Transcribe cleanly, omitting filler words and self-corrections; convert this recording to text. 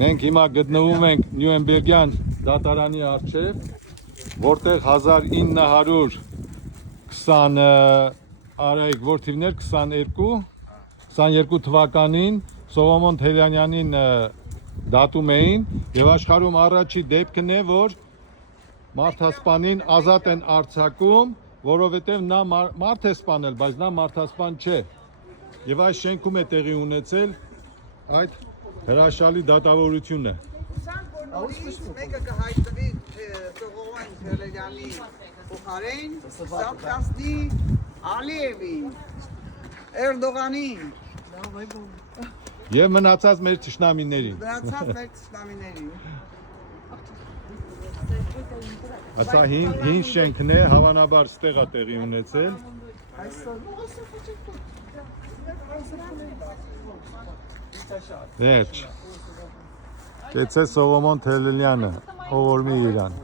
Մենք հիմա գտնվում ենք Նյուրնբերգյան դատարանի առջև, որտեղ 1920 արայք որդիվներ 22 թվականին Սողոմոն Թելյանյանին դատում էին եւ աշխարհում առաջի դեպքն է, որ մարդասպանին ազատ են արձակում, որովհետեւ նա մարդ է սպանել, բայց նա մարդասպան չէ։ Եվ այս շենքում է տեղի ունեցել այդ հրաշալի դատավորությունը։ Մեկը կհայտնվի Սողոմոն Թելյանի փոխարեն, Սամքասնի, Ալիևի, Էրդողանի Եվ մնացած մեր թշնամիներին։ Ացա հին շենքն է, հավանաբար ստեղ է տեղի ունեցել։ Վերջ։ Կեցե Սողոմոն Թելյանը, ով որ մի իրան։